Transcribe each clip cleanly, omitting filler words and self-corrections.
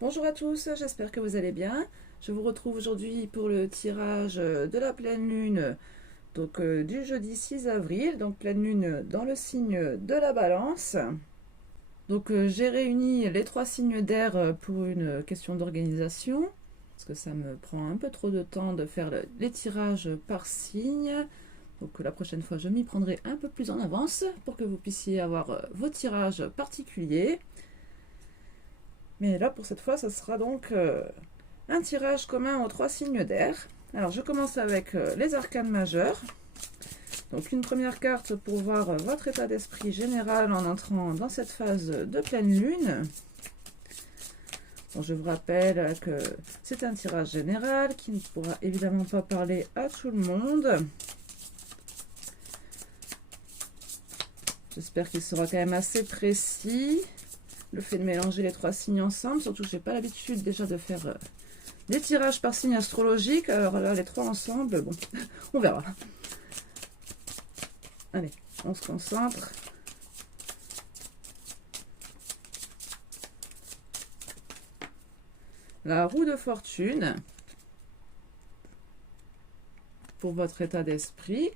Bonjour à tous, j'espère que vous allez bien. Je vous retrouve aujourd'hui pour le tirage de la pleine lune du jeudi 6 avril, donc pleine lune dans le signe de la Balance. J'ai réuni les trois signes d'air pour une question d'organisation, parce que ça me prend un peu trop de temps de faire les tirages par signe. Donc la prochaine fois, je m'y prendrai un peu plus en avance pour que vous puissiez avoir vos tirages particuliers. Mais là, pour cette fois, ça sera donc un tirage commun aux trois signes d'air. Alors, je commence avec les arcanes majeurs. Donc, une première carte pour voir votre état d'esprit général en entrant dans cette phase de pleine lune. Bon, je vous rappelle que c'est un tirage général qui ne pourra évidemment pas parler à tout le monde. J'espère qu'il sera quand même assez précis. Le fait de mélanger les trois signes ensemble, surtout que je n'ai pas l'habitude déjà de faire des tirages par signe astrologique. Alors là, les trois ensemble, bon, on verra. Allez, on se concentre. La roue de fortune pour votre état d'esprit.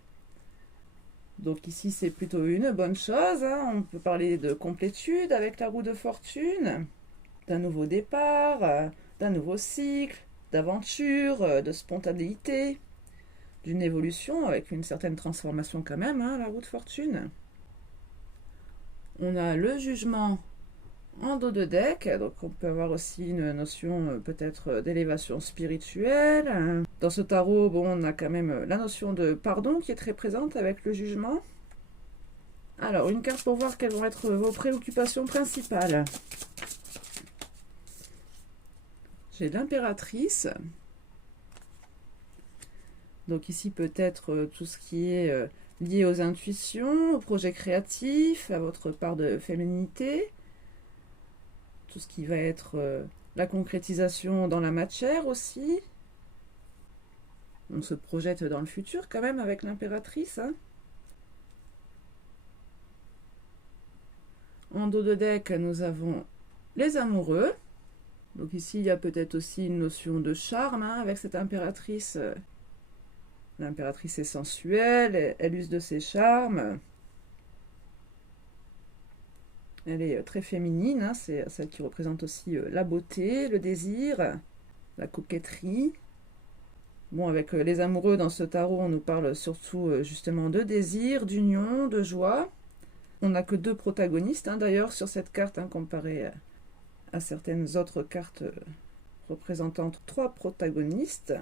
Donc ici, c'est plutôt une bonne chose, hein. On peut parler de complétude avec la roue de fortune, d'un nouveau départ, d'un nouveau cycle, d'aventure, de spontanéité, d'une évolution avec une certaine transformation quand même, hein, la roue de fortune. On a le jugement en dos de deck, donc on peut avoir aussi une notion peut-être d'élévation spirituelle. Dans ce tarot, bon, on a quand même la notion de pardon qui est très présente avec le jugement. Alors, une carte pour voir quelles vont être vos préoccupations principales. J'ai l'impératrice. Donc ici, peut-être tout ce qui est lié aux intuitions, aux projets créatifs, à votre part de féminité. Tout ce qui va être la concrétisation dans la matière aussi. On se projette dans le futur quand même avec l'impératrice. Hein. En dos de deck, nous avons les amoureux. Donc ici, il y a peut-être aussi une notion de charme hein, avec cette impératrice. L'impératrice est sensuelle, elle use de ses charmes. Elle est très féminine, hein, c'est celle qui représente aussi la beauté, le désir, la coquetterie. Bon, avec les amoureux dans ce tarot, on nous parle surtout justement de désir, d'union, de joie. On n'a que deux protagonistes hein, d'ailleurs sur cette carte, hein, comparé à certaines autres cartes représentant trois protagonistes.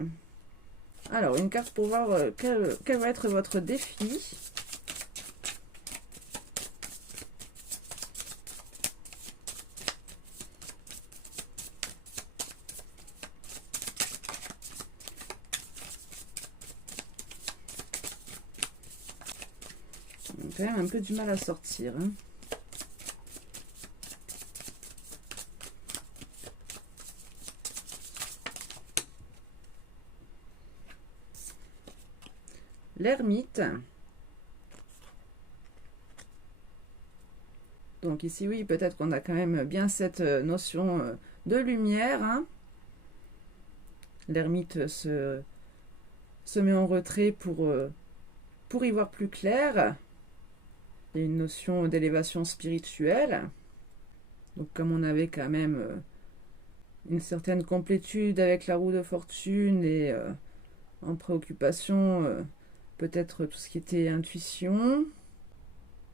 Alors, une carte pour voir quel va être votre défi. On a quand même un peu du mal à sortir. Hein. L'ermite. Donc ici, oui, peut-être qu'on a quand même bien cette notion de lumière. Hein. L'ermite se met en retrait pour y voir plus clair. Il y a une notion d'élévation spirituelle. Donc comme on avait quand même une certaine complétude avec la roue de fortune et en préoccupation peut-être tout ce qui était intuition,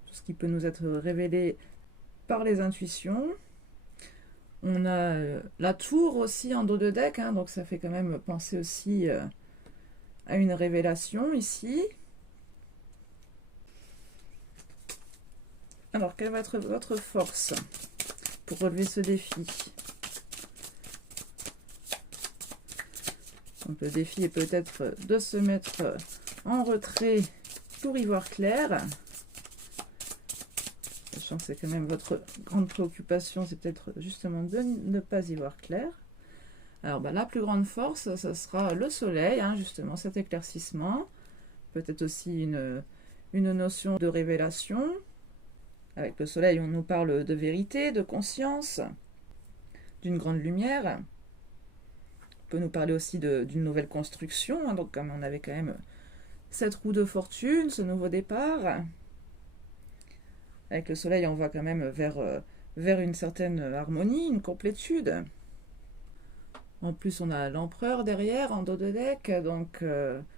tout ce qui peut nous être révélé par les intuitions. On a la tour aussi en dos de deck, hein, donc ça fait quand même penser aussi à une révélation ici. Alors, quelle va être votre force pour relever ce défi? Donc, le défi est peut-être de se mettre en retrait pour y voir clair. Sachant que c'est quand même votre grande préoccupation, c'est peut-être justement de ne pas y voir clair. Alors, la plus grande force, ça sera le soleil, hein, justement, cet éclaircissement. Peut-être aussi une notion de révélation. Avec le soleil, on nous parle de vérité, de conscience. d'une grande lumière. On peut nous parler aussi d'une nouvelle construction, hein, donc comme on avait quand même cette roue de fortune, ce nouveau départ. Avec le soleil, on va quand même vers une certaine harmonie, une complétude. En plus, on a l'empereur derrière, en dos de deck, donc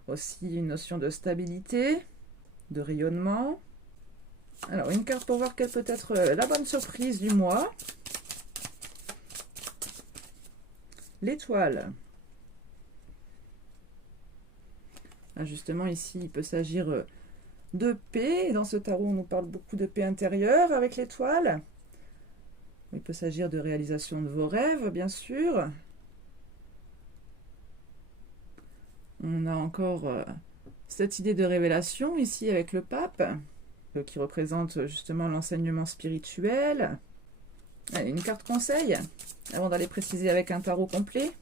aussi une notion de stabilité, de rayonnement. Alors, une carte pour voir quelle peut être la bonne surprise du mois. L'étoile. Là, justement, ici, il peut s'agir de paix. Dans ce tarot, on nous parle beaucoup de paix intérieure avec l'étoile. Il peut s'agir de réalisation de vos rêves, bien sûr. On a encore cette idée de révélation ici avec le pape, qui représente justement l'enseignement spirituel. Allez, une carte conseil, avant d'aller préciser avec un tarot complet.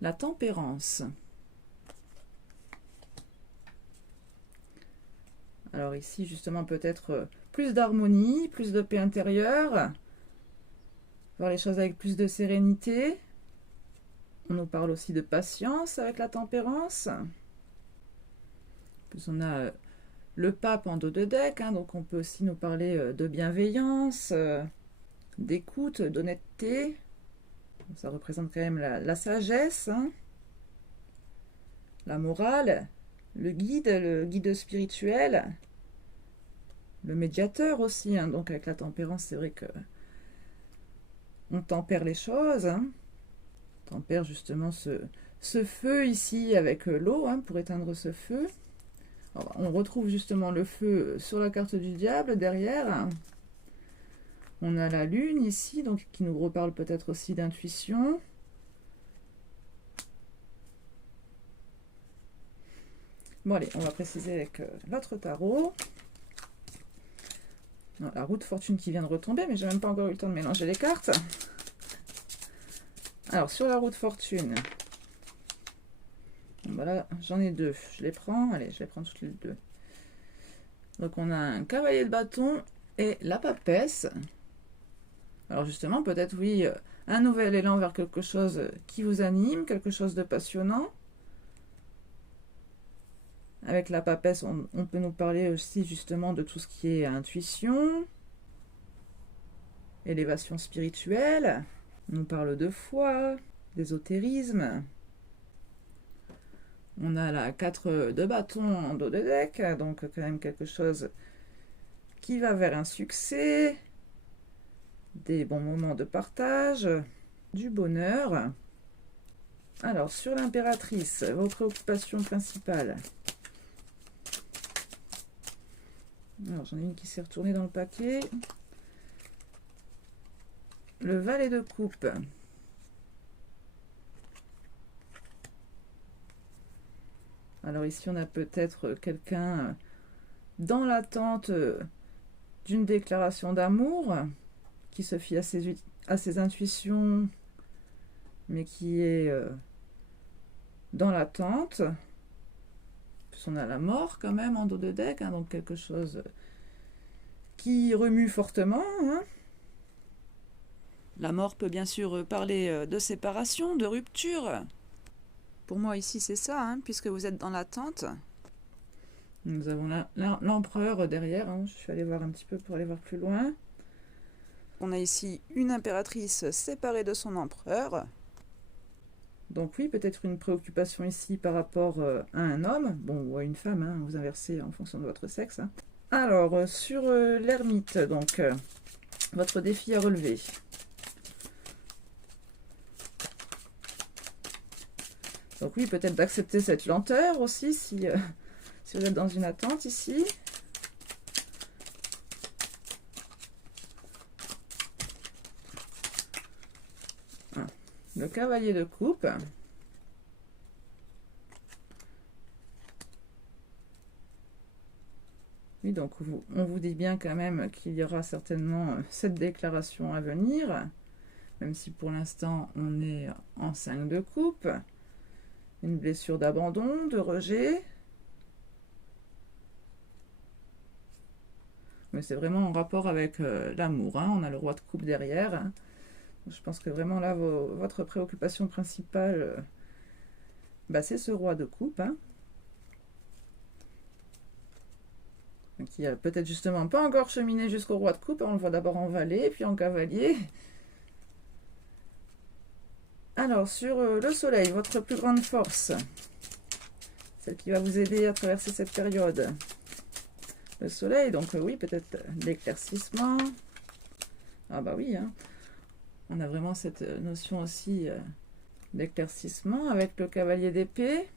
La tempérance. Alors ici, justement, peut-être plus d'harmonie, plus de paix intérieure, voir les choses avec plus de sérénité. On nous parle aussi de patience avec la tempérance. En plus, on a le pape en dos de deck, hein, donc on peut aussi nous parler de bienveillance, d'écoute, d'honnêteté. Ça représente quand même la sagesse, hein, la morale, le guide spirituel, le médiateur aussi, hein, donc avec la tempérance, c'est vrai que on tempère les choses, hein. On tempère justement ce feu ici avec l'eau, hein, pour éteindre ce feu. Alors, on retrouve justement le feu sur la carte du diable derrière. On a la lune ici, donc qui nous reparle peut-être aussi d'intuition. Bon allez, on va préciser avec l'autre tarot. Non, la roue de fortune qui vient de retomber, mais j'ai même pas encore eu le temps de mélanger les cartes. Alors sur la roue de fortune, voilà, j'en ai deux. Je les prends, allez, je les prends toutes les deux. Donc on a un cavalier de bâton et la papesse. Alors justement, peut-être oui, un nouvel élan vers quelque chose qui vous anime, quelque chose de passionnant. Avec la papesse, on peut nous parler aussi justement de tout ce qui est intuition, élévation spirituelle. On nous parle de foi, d'ésotérisme. On a la 4 de bâton en dos de deck, donc quand même quelque chose qui va vers un succès, des bons moments de partage, du bonheur. Alors, sur l'impératrice, vos préoccupations principales. Alors, j'en ai une qui s'est retournée dans le paquet. Le valet de coupe. Alors ici, on a peut-être quelqu'un dans l'attente d'une déclaration d'amour, qui se fie à ses intuitions, mais qui est dans l'attente. Puis on a la mort quand même en dos de deck, hein, donc quelque chose qui remue fortement, hein. La mort peut bien sûr parler de séparation, de rupture. Pour moi ici c'est ça, hein, puisque vous êtes dans l'attente. Nous avons l'empereur derrière, hein. Je suis allée voir un petit peu pour aller voir plus loin. On a ici une impératrice séparée de son empereur. Donc oui, peut-être une préoccupation ici par rapport à un homme, bon, ou à une femme, hein, vous inversez en fonction de votre sexe, hein. Alors, sur l'ermite, donc, votre défi à relever. Donc oui, peut-être d'accepter cette lenteur aussi, si vous êtes dans une attente ici. Le cavalier de coupe. Oui, donc on vous dit bien quand même qu'il y aura certainement cette déclaration à venir, même si pour l'instant on est en 5 de coupe. Une blessure d'abandon, de rejet. Mais c'est vraiment en rapport avec l'amour, hein. On a le roi de coupe derrière, hein. Je pense que vraiment là, votre préoccupation principale, c'est ce roi de coupe, hein, qui a peut-être justement pas encore cheminé jusqu'au roi de coupe. On le voit d'abord en valet, puis en cavalier. Alors, sur le soleil, votre plus grande force, celle qui va vous aider à traverser cette période. Le soleil, donc oui, peut-être l'éclaircissement. Ah bah oui, hein. On a vraiment cette notion aussi d'éclaircissement avec le cavalier d'épée.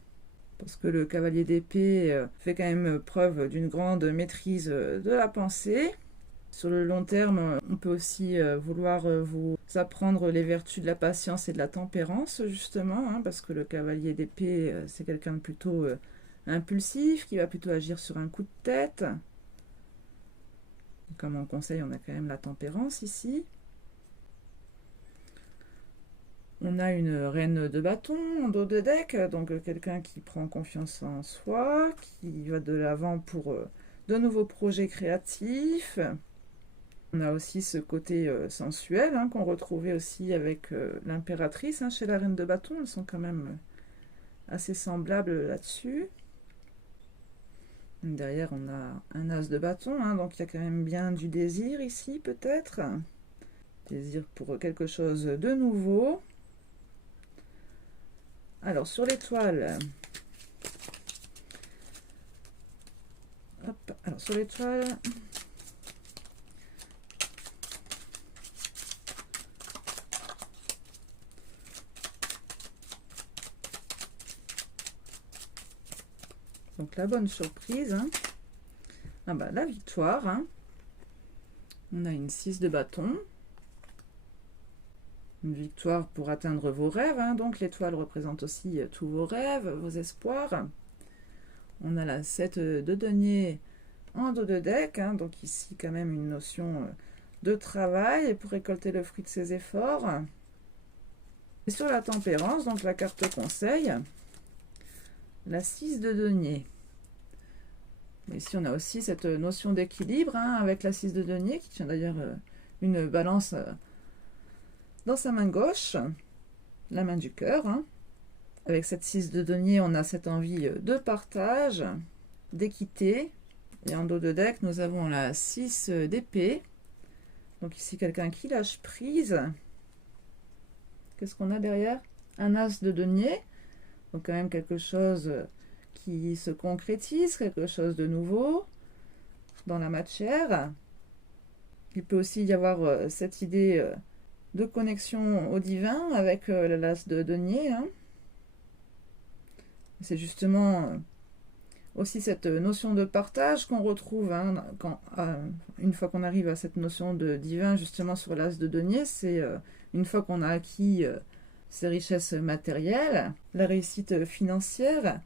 Parce que le cavalier d'épée fait quand même preuve d'une grande maîtrise de la pensée. Sur le long terme, on peut aussi vouloir vous apprendre les vertus de la patience et de la tempérance, justement, hein, parce que le cavalier d'épée, c'est quelqu'un de plutôt impulsif, qui va plutôt agir sur un coup de tête. Comme on conseille, on a quand même la tempérance ici. On a une reine de bâton en dos de deck, donc quelqu'un qui prend confiance en soi, qui va de l'avant pour de nouveaux projets créatifs. On a aussi ce côté sensuel, hein, qu'on retrouvait aussi avec l'impératrice, hein, chez la reine de bâton. Elles sont quand même assez semblables là-dessus. Derrière, on a un as de bâton, hein, donc il y a quand même bien du désir ici, peut-être. Désir pour quelque chose de nouveau. Alors, sur l'étoile. Hop, alors sur l'étoile. Donc, la bonne surprise. Hein. Ah bah, la victoire. Hein. On a une 6 de bâton. Une victoire pour atteindre vos rêves, hein. Donc l'étoile représente aussi tous vos rêves, vos espoirs. On a la 7 de denier en dos de deck, hein. Donc ici quand même une notion de travail pour récolter le fruit de ses efforts. Et sur la tempérance, donc la carte conseil, la 6 de denier. Ici on a aussi cette notion d'équilibre, hein, avec la 6 de denier qui tient d'ailleurs une balance dans sa main gauche, la main du cœur. Hein. Avec cette 6 de denier, on a cette envie de partage, d'équité. Et en dos de deck, nous avons la 6 d'épée. Donc ici, quelqu'un qui lâche prise. Qu'est-ce qu'on a derrière? Un as de denier. Donc quand même quelque chose qui se concrétise, quelque chose de nouveau dans la matière. Il peut aussi y avoir cette idée de connexion au divin avec l'as de denier. Hein. C'est justement aussi cette notion de partage qu'on retrouve, hein, une fois qu'on arrive à cette notion de divin justement sur l'as de denier. C'est une fois qu'on a acquis ces richesses matérielles, la réussite financière,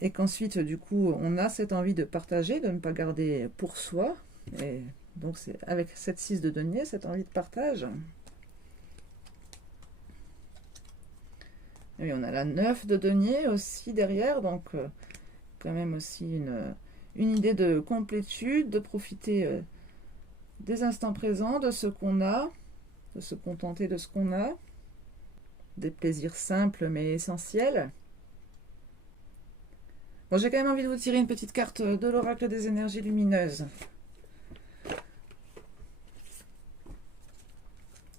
et qu'ensuite du coup on a cette envie de partager, de ne pas garder pour soi. Et donc c'est avec cette 6 de denier, cette envie de partage. Et on a la 9 de denier aussi derrière, donc quand même aussi une idée de complétude, de profiter des instants présents, de ce qu'on a, de se contenter de ce qu'on a, des plaisirs simples mais essentiels. Bon, j'ai quand même envie de vous tirer une petite carte de l'oracle des énergies lumineuses.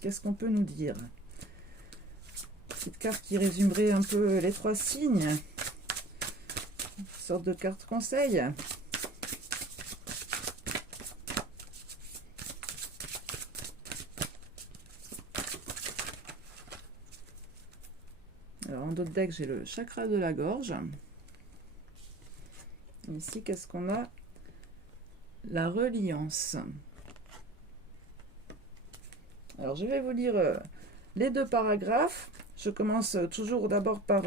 Qu'est-ce qu'on peut nous dire ? Petite carte qui résumerait un peu les 3 signes. Une sorte de carte conseil. Alors en dos de deck, j'ai le chakra de la gorge. Ici, qu'est-ce qu'on a? La reliance. Alors je vais vous lire les 2 paragraphes. Je commence toujours d'abord par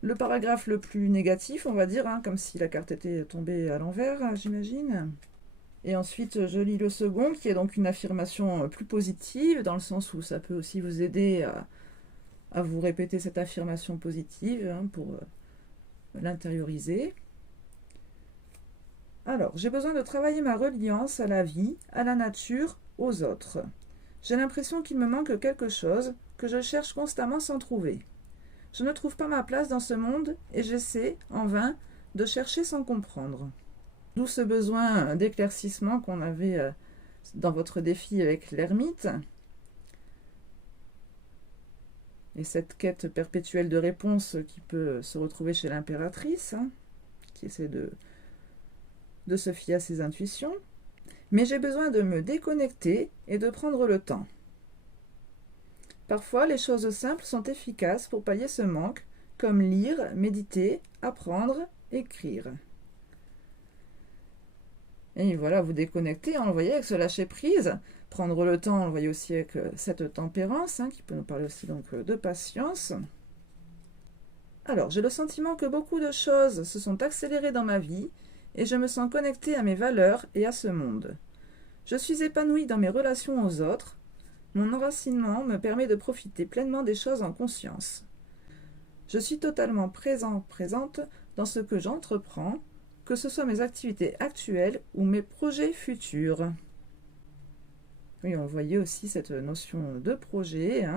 le paragraphe le plus négatif, on va dire, hein, comme si la carte était tombée à l'envers, j'imagine. Et ensuite, je lis le second, qui est donc une affirmation plus positive, dans le sens où ça peut aussi vous aider à vous répéter cette affirmation positive, hein, pour l'intérioriser. Alors, j'ai besoin de travailler ma reliance à la vie, à la nature, aux autres. J'ai l'impression qu'il me manque quelque chose, que je cherche constamment sans trouver. Je ne trouve pas ma place dans ce monde et j'essaie, en vain, de chercher sans comprendre. D'où ce besoin d'éclaircissement qu'on avait dans votre défi avec l'ermite. Et cette quête perpétuelle de réponse qui peut se retrouver chez l'impératrice, qui essaie de se fier à ses intuitions. Mais j'ai besoin de me déconnecter et de prendre le temps. Parfois, les choses simples sont efficaces pour pallier ce manque, comme lire, méditer, apprendre, écrire. Et voilà, vous déconnecter, on le voyait avec ce lâcher-prise. Prendre le temps, on le voyait aussi avec cette tempérance, qui peut nous parler aussi donc de patience. Alors, j'ai le sentiment que beaucoup de choses se sont accélérées dans ma vie et je me sens connectée à mes valeurs et à ce monde. Je suis épanouie dans mes relations aux autres. Mon enracinement me permet de profiter pleinement des choses en conscience. Je suis totalement présente dans ce que j'entreprends, que ce soit mes activités actuelles ou mes projets futurs. Oui, on voyait aussi cette notion de projet.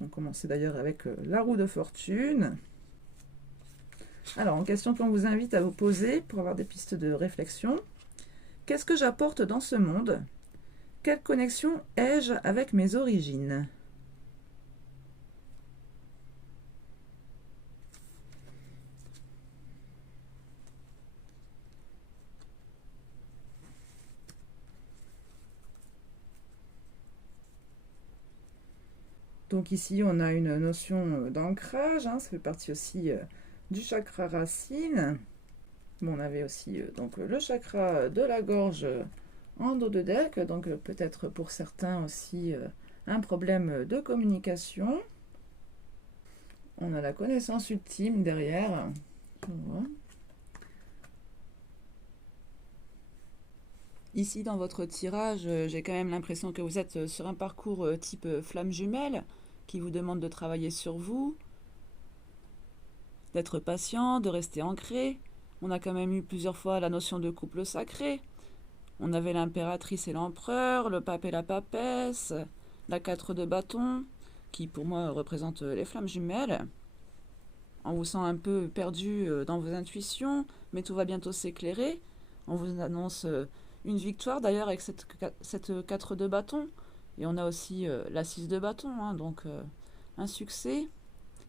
On commençait d'ailleurs avec la roue de fortune. Alors, en question qu'on vous invite à vous poser pour avoir des pistes de réflexion. Qu'est-ce que j'apporte dans ce monde ? Quelle connexion ai-je avec mes origines ? Donc ici, on a une notion d'ancrage, ça fait partie aussi du chakra racine. Bon, on avait aussi donc le chakra de la gorge en dos de deck, donc peut-être pour certains aussi un problème de communication. On a la connaissance ultime derrière. Voilà. Ici, dans votre tirage, j'ai quand même l'impression que vous êtes sur un parcours type flamme jumelle, qui vous demande de travailler sur vous, d'être patient, de rester ancré. On a quand même eu plusieurs fois la notion de couple sacré. On avait l'impératrice et l'empereur, le pape et la papesse, la 4 de bâton, qui pour moi représente les flammes jumelles. On vous sent un peu perdu dans vos intuitions, mais tout va bientôt s'éclairer. On vous annonce une victoire d'ailleurs avec cette 4 de bâton. Et on a aussi la 6 de bâton, donc un succès.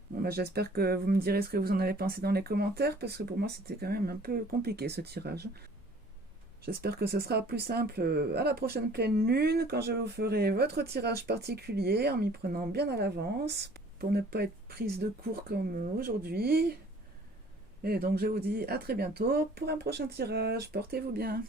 Bon, bah, j'espère que vous me direz ce que vous en avez pensé dans les commentaires, parce que pour moi c'était quand même un peu compliqué ce tirage. J'espère que ce sera plus simple à la prochaine pleine lune, quand je vous ferai votre tirage particulier, en m'y prenant bien à l'avance, pour ne pas être prise de court comme aujourd'hui. Et donc je vous dis à très bientôt pour un prochain tirage. Portez-vous bien.